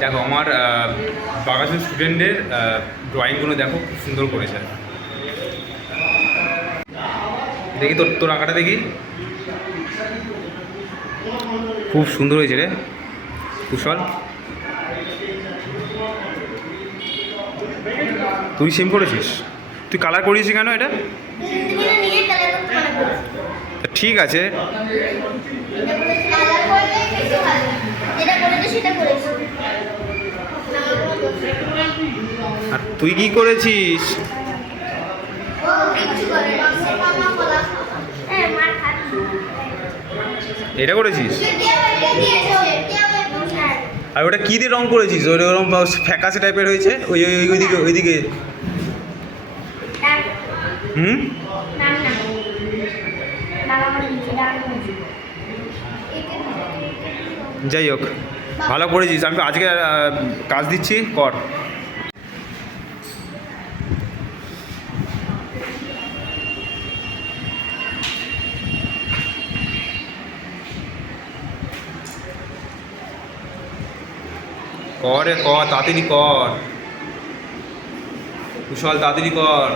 দেখো আমার বাগাসের স্টুডেন্টদের ড্রয়িংগুলো দেখো খুব সুন্দর করেছে। দেখি তোর তোর আঁকাটা দেখি, খুব সুন্দর হয়েছে রে কুশল। তুই সেম করেছিস? তুই কালার করিয়েছিস কেন এটা? ঠিক আছে, আর তুই কি করেছিস? এটা করেছিস? আর ওটা কী দিয়ে রং করেছিস? ওই রকম ফ্যাকাশে টাইপের হয়েছে, ওই ওই ওইদিকে ওইদিকে। হুম, যাই হোক ভালো করেছিস। আমি আজকে কাজ দিচ্ছি, কর। কর রে কর, তাড়াতাড়ি কর কুশল, তাড়াতাড়ি কর।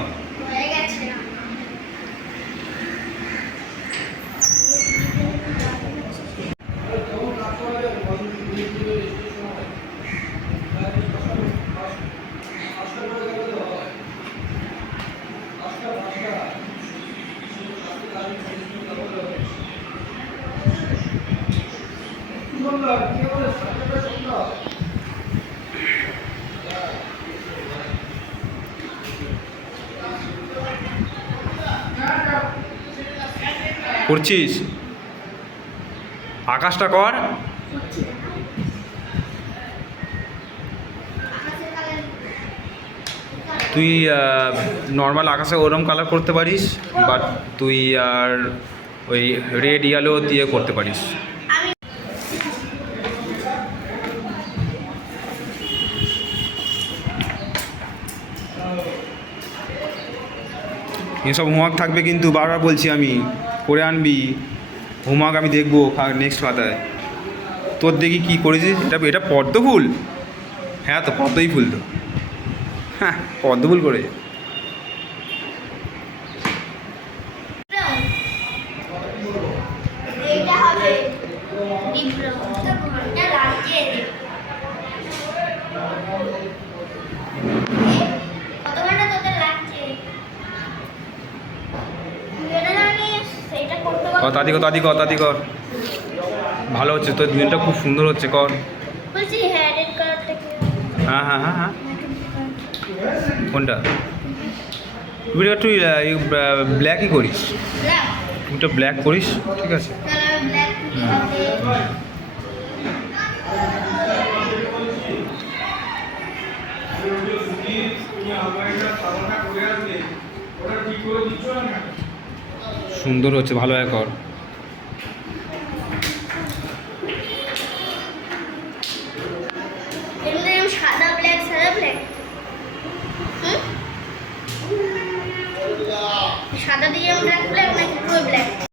করছিস? আকাশটা কর। তুই নর্মাল আকাশে ওরম কালার করতে পারিস, বাট তুই আর ওই রেড ইয়েলো দিয়ে করতে পারিস। এসব হোমওয়ার্ক থাকবে কিন্তু, বারবার বলছি আমি, করে আনবি। হোমওয়ার্ক আমি দেখবো নেক্সট খাতায়। তোর দেখি কী করেছিস? এটা পদ্ম ফুল? হ্যাঁ তো পদ্মই ফুল তো, হ্যাঁ পদ্ম ফুল করেছে। তাদি কর, তাদি কর, তাদি কর। ভালো হচ্ছে তোর ডিজাইনটা, খুব সুন্দর হচ্ছে, কর। হ্যাঁ হ্যাঁ হ্যাঁ হ্যাঁ, কোনটা? তুই একটু ব্ল্যাকই করিস, তুই তো ব্ল্যাক করিস, ঠিক আছে। সুন্দর হচ্ছে, ভালোভাবে কর। সাদা দিয়ে ব্ল্যাক ব্ল্যাক নাকি পুরো ব্ল্যাক?